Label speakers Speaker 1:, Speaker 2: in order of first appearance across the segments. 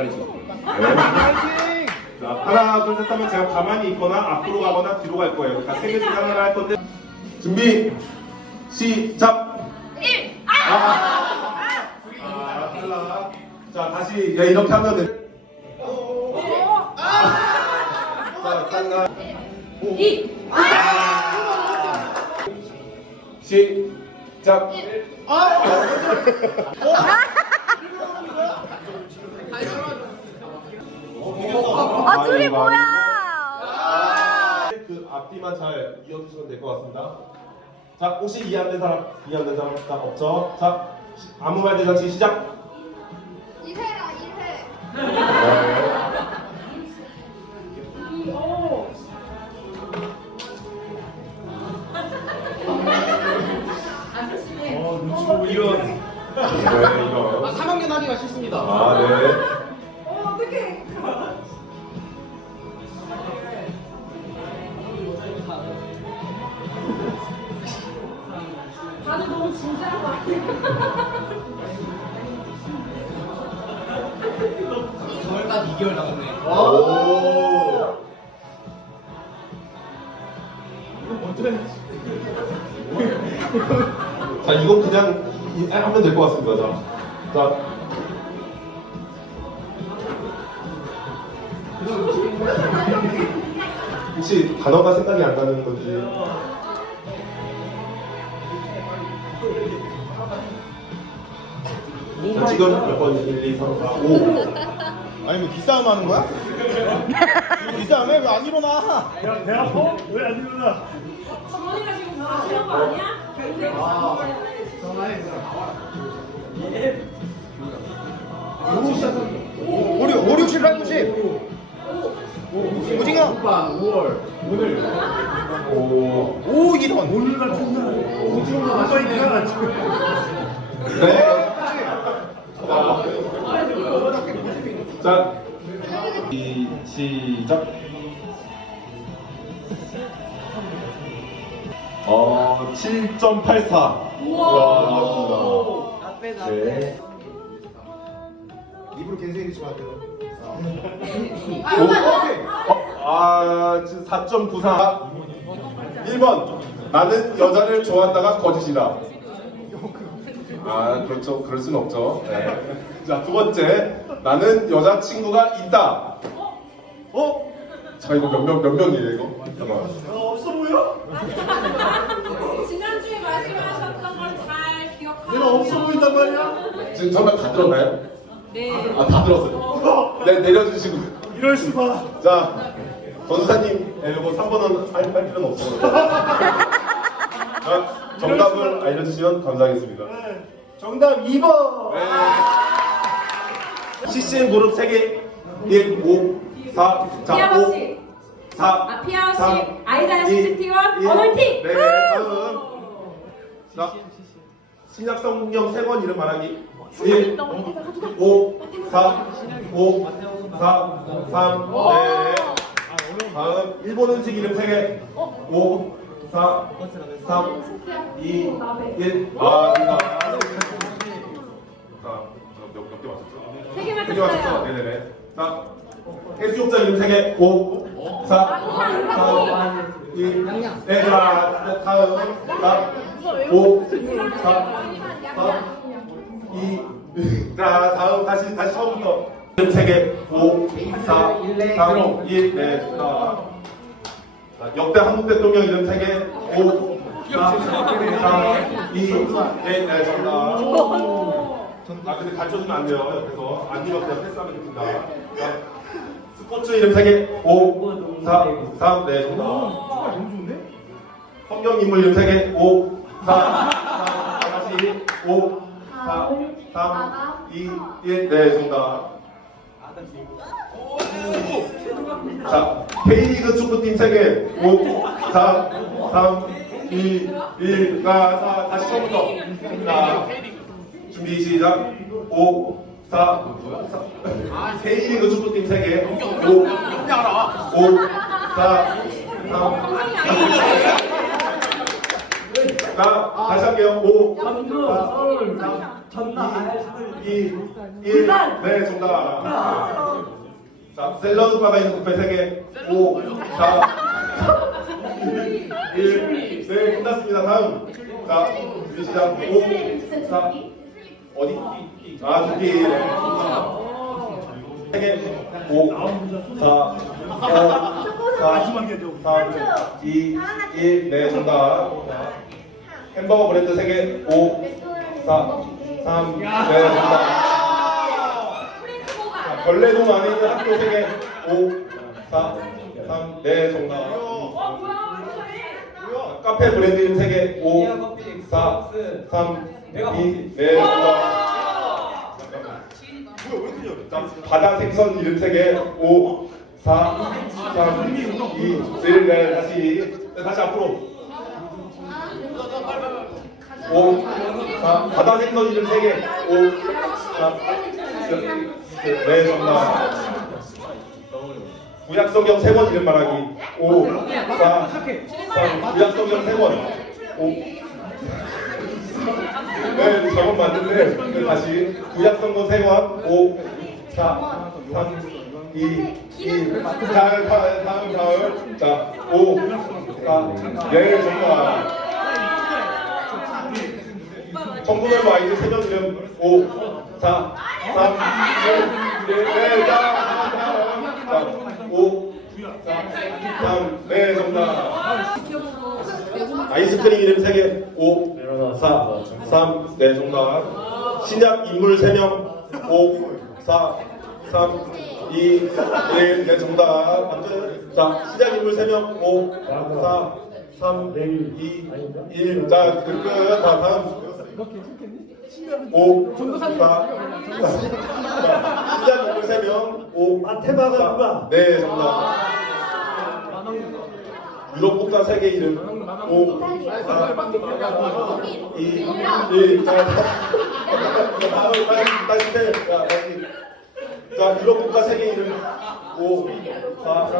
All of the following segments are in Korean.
Speaker 1: 나가야지. 자, 하나, 둘, 셋 하면 제가 가만히 있거나 앞으로 가거나 뒤로 갈 거예요. 그러니까 세개 중에 하나를 할 건데. 준비, 시작!
Speaker 2: 1!
Speaker 1: 아! 아, 탈락. 자, 다시, 야, 이렇게 하면 돼. 자, 탈락.
Speaker 2: 2!
Speaker 1: 시작!
Speaker 3: 아! 아! 둘이 뭐야?
Speaker 1: 그 앞뒤만 잘 이어주시면 될 것 같습니다. 자, 혹시 이해 안 된 사람, 이해 안 된 사람 자, 없죠? 자, 시- 아무 말 대잔치 시작.
Speaker 2: 이해라 이해
Speaker 1: 이런. 네, 이거.
Speaker 4: 아, 3학년 하기가 싫습니다.
Speaker 1: 아, 네.
Speaker 2: 아니야?
Speaker 4: 4월까지 2개월 남았네.
Speaker 1: 오. 자, 이건 그냥 이- 하면 될 것 같습니다. 자, 자. 혹시 단어가 생각이 안 나는 건지. 자, 지금 몇 번? 1, 2, 3, 4, 5.
Speaker 5: 아니 뭐 기싸움 하는 거야? 이거 기싸움 해? 왜 안 일어나?
Speaker 6: 배 아파? 왜 안 일어나?
Speaker 2: 주머니가 지금 다 하는 거 아니야?
Speaker 5: 오류 오류 칠 팔구십 오징어
Speaker 4: 오빠 5월 오늘
Speaker 1: 오.
Speaker 5: 오 이런
Speaker 6: 오늘 같은 날 오빠 있잖아 지금
Speaker 1: 네. 자, 자, 이, 시작. 어, 7.84. 우와, 맞습니다. 네.
Speaker 5: 입으로 겐세이리 치면 안 돼요
Speaker 1: 오, 어, 아, 지금 4.94. 1번. 나는 여자를 좋아한다가 거짓이다. 아, 그렇죠. 그럴 순 없죠. 네. 자, 두 번째. 나는 여자친구가 있다. 어? 자, 이거 몇 명, 몇 명이에요, 이거? 잠깐만.
Speaker 6: 어, 없어 보여?
Speaker 2: 지난주에 말씀하셨던 걸 잘 기억하고
Speaker 6: 내가 없어 보인단 말이야?
Speaker 1: 지금 정말 다 들었나요?
Speaker 2: 네
Speaker 1: 아, 다 들었어요. 네, 내려주시고.
Speaker 6: 이럴 수가
Speaker 1: 자, 전사님, 네, 이거 3번은 할, 할 필요는 없어요. 자, 정답을 알려주시면 감사하겠습니다.
Speaker 6: 네. 정답 2번
Speaker 1: 네. CCM 그룹 3개. 1, 5, 4, 자, 5,
Speaker 2: 피아버시
Speaker 1: 4,
Speaker 2: 아, 피아버시 아이다의 CCT1 어널티
Speaker 1: 네, 다음. 자, 신약 성경 3번 이름 말하기. 1, 5, 4, 5, 4, 3, 네. 다음. 일본 음식 이름 3개. 5, 4, 3, 2, 1 아, 맞췄죠?
Speaker 2: 세개
Speaker 1: 되게 맞췄죠?
Speaker 2: 맞췄어요
Speaker 1: 네네네. 자, 해수욕장 이름 세 개. 5, 4, 3, 2, 네, 자, 다음. 자, 5, 4, 3, 2, 자, 다음 다시 다시 처음부터. 이름 세 개. 5, 4, 3, 1, 네, 자. 자, 역대 한국 대통령 이름 세 개. 5, 4, 3, 2, 네, 네, 정답. 아 근데 가르쳐주면 안 돼요. 옆에서 안 읽어 그냥 패스하면 됩니다. 자, 스포츠 이름 3개. 5 4 3 네, 정답. 성경 인물 이름 3개. 5 4 3 다시 5 4 3 2 1 네, 정답. 자, K리그 축구팀 3개. 5 4 3 2 1 자, 자, 다시 처음부터. 자, 준비 시작. 5, 4, 4. K리그 축구팀 3개. 5, 5, 4, 3. 자, 다시 할게요. 5, 4, 3, 2, 1. 네, 정답. 자, 샐러드 바가 있는 뷔페 3개. 5, 4, 1. 네, 끝났습니다. 다음. 자, 이제 시작. 5, 4, 어디? 아, 두기. 세 개. 5, 4, 5, 4, 3, 2, 1. 네, 정답. 햄버거 브랜드 세 개. 5, 4, 3. 네, 정답. 자, 걸레동 안에 있는 학교 세 개. 5, 4, 3. 네, 정답. 카페 브랜드 3개 5 4 3 2 네, 정답. 자, 바다 생선 이름 3개. 5 4 3 2 1 네, 다시. 네, 다시 앞으로. 5 4 바다 생선 이름 3개. 5 4 네, 정답. 구약성경 세번 이름 말하기. 5 4 3 구약성경 세번 5 네, 저건 맞는데 네, 다시 구약성경 세번 5 4 3 2 1 다음 다음 다음 다음 자 5 4 네 정답 청소년부 아이들 세명 이름 5 4 3 2 1 네, 자, 다음, 다음. 5 4 3 네, 정답. 아이스크림 이름 3개 5 4 3 네, 정답 신약 인물 3명. 5 4 3 2 1 네, 정답 완전 자 신약 인물 3명. 5 4 3 2 1 자, 끝. 자, 다음. 5 4 신약 인물 3명. 5
Speaker 6: 아, 테마가 누가?
Speaker 1: 네, 정답 국가 세계 이름. 5 4 2 1 자, 다음 다시 다시 세. 자, 다시 자, 유럽 국가 세계 이름. 5 4 3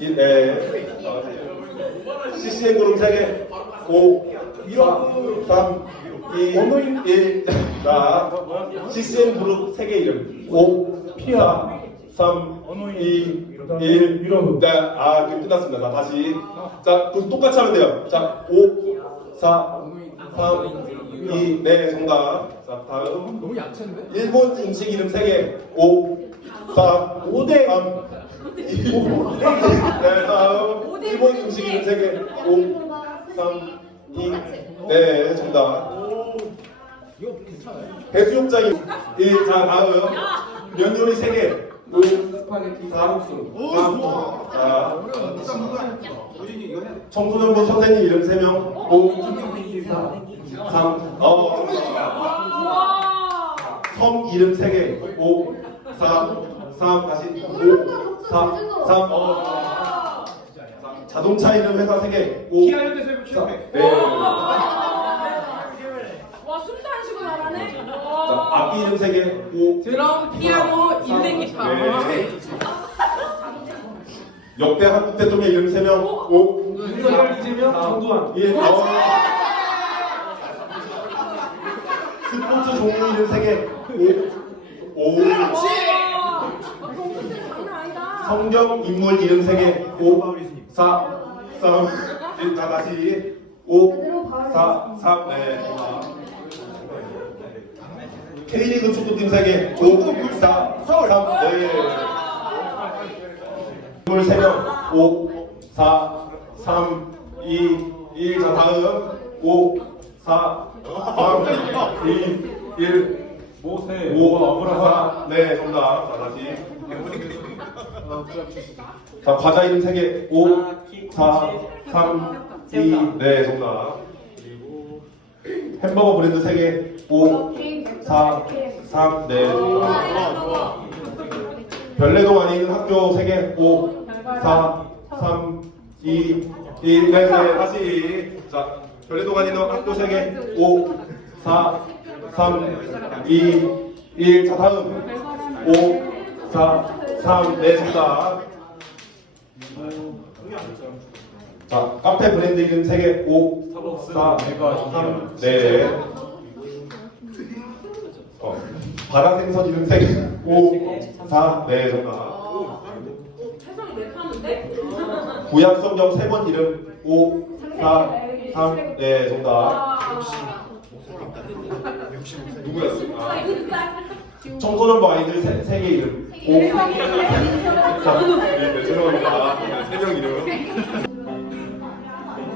Speaker 1: 2 1 네. CCM 그룹 세계 5 4 3 2 1 자, CCM 그룹 세계 이름. 5 4 3 2 1 네, 아, 그 끝났습니다. 자, 다시. 자, 그럼 똑같이 하면 돼요. 자, 5 4 3 2 네, 정답. 자, 다음.
Speaker 4: 너무 야채인데?
Speaker 1: 일본 음식 이름 3개 5 4 5대 3 2 네, 다음 일본 음식 이름 3개 5 3 2 네, 정답
Speaker 4: 이거 괜찮아요?
Speaker 1: 해수욕장 1 자, 다음 면 요리 3개 5
Speaker 4: 스파게티
Speaker 1: 4 3 자,
Speaker 4: 우진이 이거 돼.
Speaker 1: 청소년부 선생님 이름 3명. 5 4 3 어,
Speaker 2: 우와
Speaker 1: 섬 이름 3개. 5 4 3 다시. 5 4 3 어. 자동차 이름 회사 3개. 5
Speaker 4: 키아 현대생명
Speaker 1: 4
Speaker 4: 취업해.
Speaker 1: 네.
Speaker 2: 와 숨도 안 쉬고 나가네?
Speaker 1: 자,
Speaker 2: 와.
Speaker 1: 악기 이름 3개. 5
Speaker 7: 드럼, 피아노.
Speaker 1: 네. 역대 한국 대통령 이름 3명. 5
Speaker 4: 윤석열, 이재명, 정두환.
Speaker 1: 1 어. 스포츠 종목 이름 3개. 5 5
Speaker 2: 와. 아, 동수생 장난 아니다
Speaker 1: 성경 인물 이름 3개. 5 4 3 1 자, 다시 5 4 3 네. K리그 축구팀 3개 5 4 3 네. 인물 3명 5 4 3 2 1 자, 다음 5 4 3 2 1
Speaker 4: 모세,
Speaker 1: 5 4 네, 정답. 자, 다시. 자, 과자 이름 3개. 5, 4, 3, 2, 네, 정답. 햄버거 브랜드 3개. 5, 4, 3, 네. 별내동 안에 있는 학교 3개. 5, 4, 3, 2, 1, 네, 네, 다시. 자, 별내동 안에 있는 학교 3개. 5, 4, 3, 2, 1. 자, 다음. 5, 4, 3, 네, 정답. 자, 카페 브랜드 이름 3개. 5, 4, 3, 네. 어, 바다 생선 이름 3개. 5, 4, 네, 정답. 구약 성경 세 번 이름 5, 4, 3, 네 정답. 누구였어? 아. 청소년부 아이들 세, 세개 이름 5, 4, 네, 죄송합니다. 네, 세명 이름.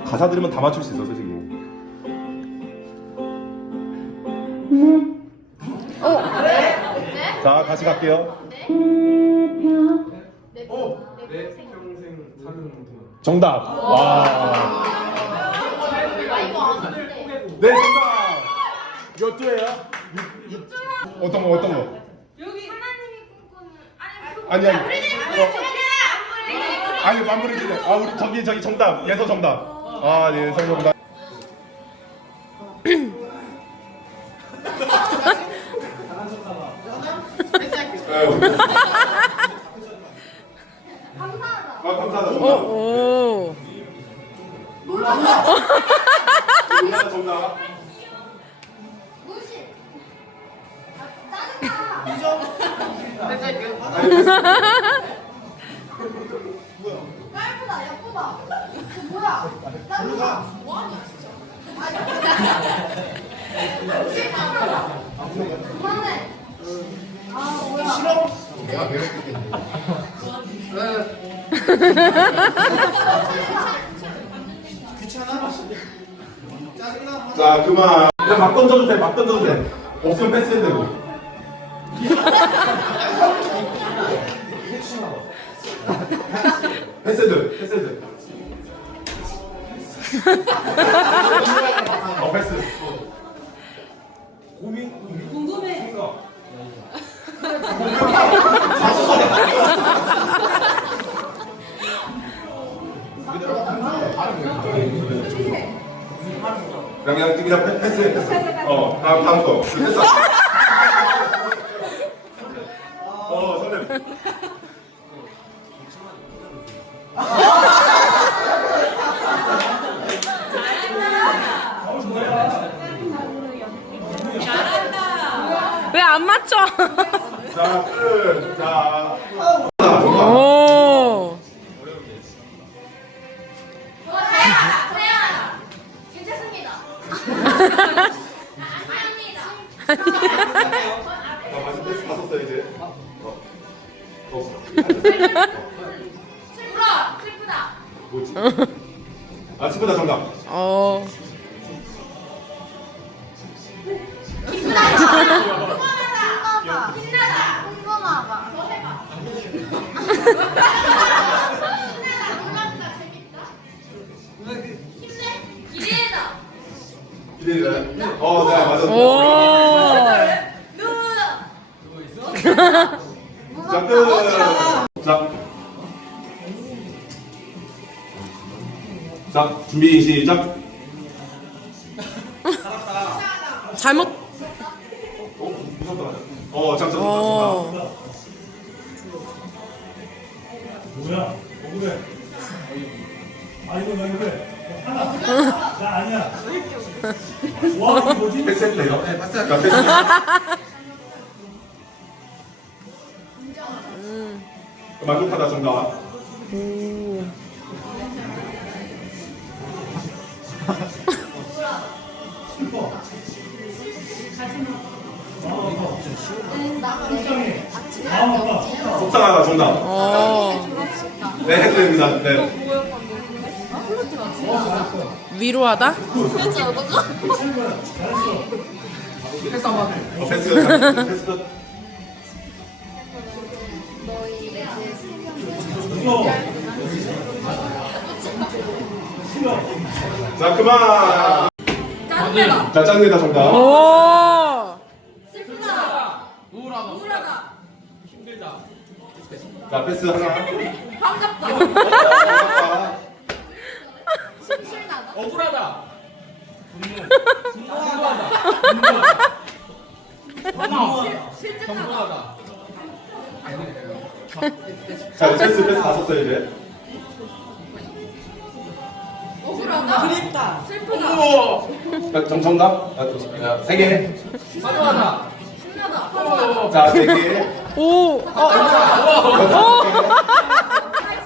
Speaker 1: 가사 들으면 다 맞출 수 있어 솔 자 다시 갈게요.
Speaker 4: 내 평생 사는 동안.
Speaker 1: 정답. 와. 네 정답. 몇 조예요? 어떤 거 어떤 거?
Speaker 3: 여기 하나님이 꿈꾸는 아니 그
Speaker 1: 아니 아니.
Speaker 3: 집
Speaker 1: 어, 아니 주네. 아 우리 저기 저기 정답. 예서 정답. 아 네, 예서 정답.
Speaker 3: 감사하다.
Speaker 1: 아 감사하다. 정답.
Speaker 2: 오.
Speaker 1: 놀라다 정답.
Speaker 3: 무시. 아, 짜증나. 깔보
Speaker 1: 자 그만. 그냥 막 던져도 돼. 막 던져도 돼. 없으면 패스해도 되고. 패스드, 패스드. 어, 패스. 그냥 그냥 패- 패스, 패스. 어, 다음 다음 거. 패스. 어, 선배.
Speaker 2: 왜 안 맞춰?
Speaker 1: 자, 끝. 자. 어. 어.
Speaker 3: 슬프다. 슬프다.
Speaker 1: 뭐지? 아, 친구다 정답.
Speaker 2: 어.
Speaker 3: 궁금하다. 힘나다. 궁금하다. 더 해봐.
Speaker 1: 기대돼. 어, 네, 맞았어.
Speaker 2: 오.
Speaker 3: 누.
Speaker 1: 자, 끝. 자. 자, 준비 시작.
Speaker 2: 잘못.
Speaker 1: 어, 무섭다. 어, 잠깐, 잠깐,
Speaker 2: 어.
Speaker 6: 뭐야? 억울해. 아 이거 왜 그래? 하나. 나 아니야. 와 이거 뭐지?
Speaker 1: 이거. 네, 패스. 자, 패스. 만족하다 정답.
Speaker 6: 아파.
Speaker 1: 속상하다 정답.
Speaker 2: 어.
Speaker 1: 네, 해도 됩니다. 네.
Speaker 2: 위로하다?
Speaker 1: 어, 패스. 자, 그만. 자, 짱니다 정답.
Speaker 2: 오.
Speaker 3: 슬프다.
Speaker 7: 우울하다.
Speaker 3: 우울하다.
Speaker 7: 힘들다.
Speaker 1: 자, 패스 하나.
Speaker 3: 반갑다.
Speaker 7: 억울하다.
Speaker 3: 실증나다.
Speaker 7: 정분하다.
Speaker 1: 자, 이제 패스 다 썼어요 이제.
Speaker 3: 억울하다. 그립다. 슬프다.
Speaker 1: 자, 정 정답. 아, 자, 세 개.
Speaker 7: 사과하다.
Speaker 3: 신나다. 화나다.
Speaker 1: 자, 세 개.
Speaker 2: 오. 어.
Speaker 1: 자,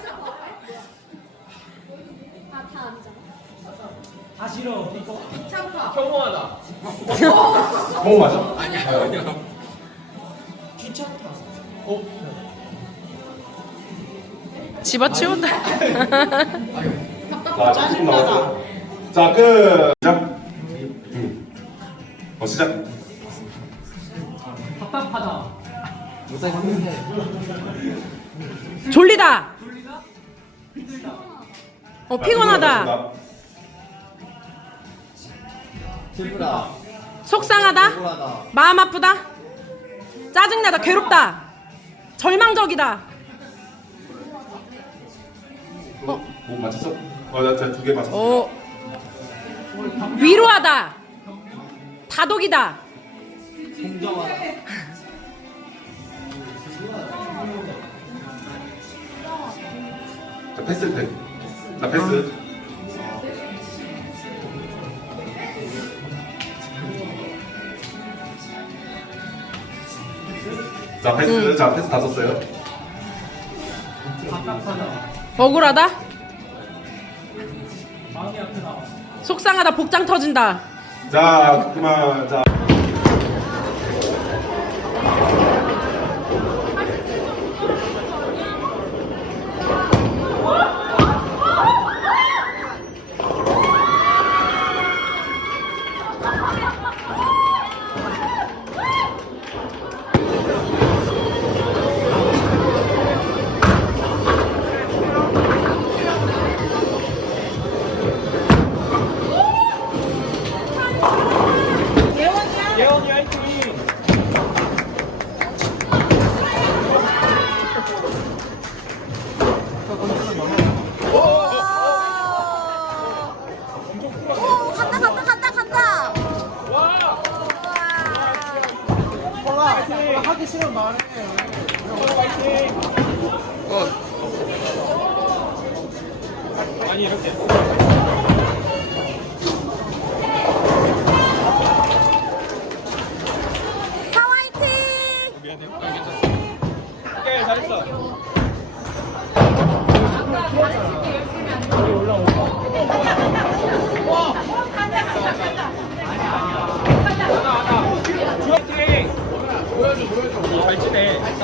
Speaker 1: 다 싫어. 귀찮다. 혐오하다. 뭐 맞아? 아니야. 아, 아니야. 귀찮다. 어?
Speaker 2: 집어치운다.
Speaker 1: 아, 짜증나다. 자, 끝. 시작. 음. 어, 시작. 답답하다.
Speaker 2: 졸리다. 졸리다? 힘들다. 어, 피곤하다.
Speaker 1: 자,
Speaker 5: 슬프다.
Speaker 2: 속상하다.
Speaker 5: 억울하다.
Speaker 2: 마음 아프다. 짜증나다. 괴롭다. 절망적이다.
Speaker 1: 뭐 맞췄어? 어, 나두개 맞췄어.
Speaker 2: 어 위로하다. 다독이다.
Speaker 5: 공정하다.
Speaker 1: 자, 패스, 패스. 자, 패스. 자, 패스. 자, 패스 다 썼어요.
Speaker 2: 억울하다. 속상하다. 복장 터진다.
Speaker 1: 자, 그만. 자.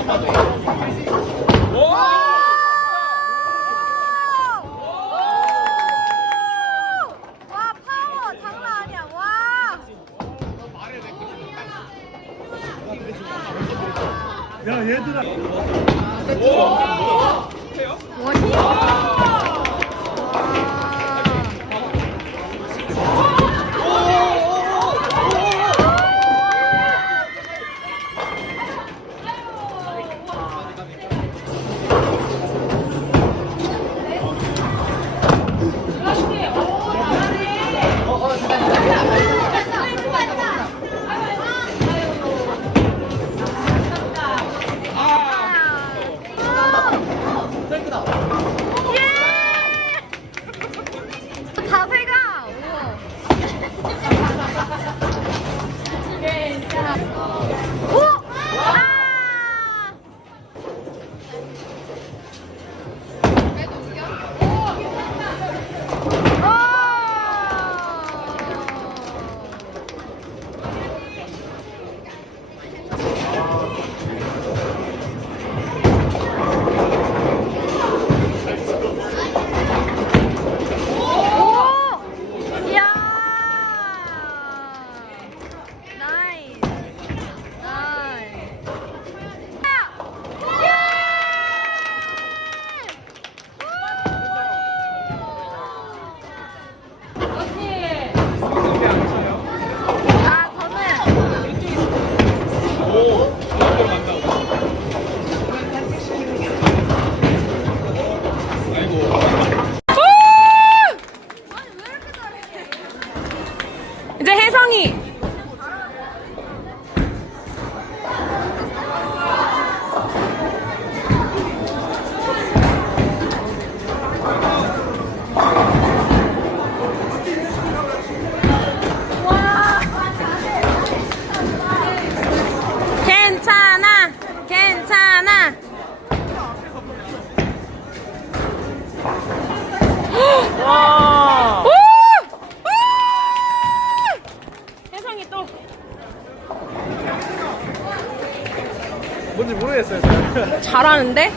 Speaker 7: 치네.
Speaker 2: 잘하는데?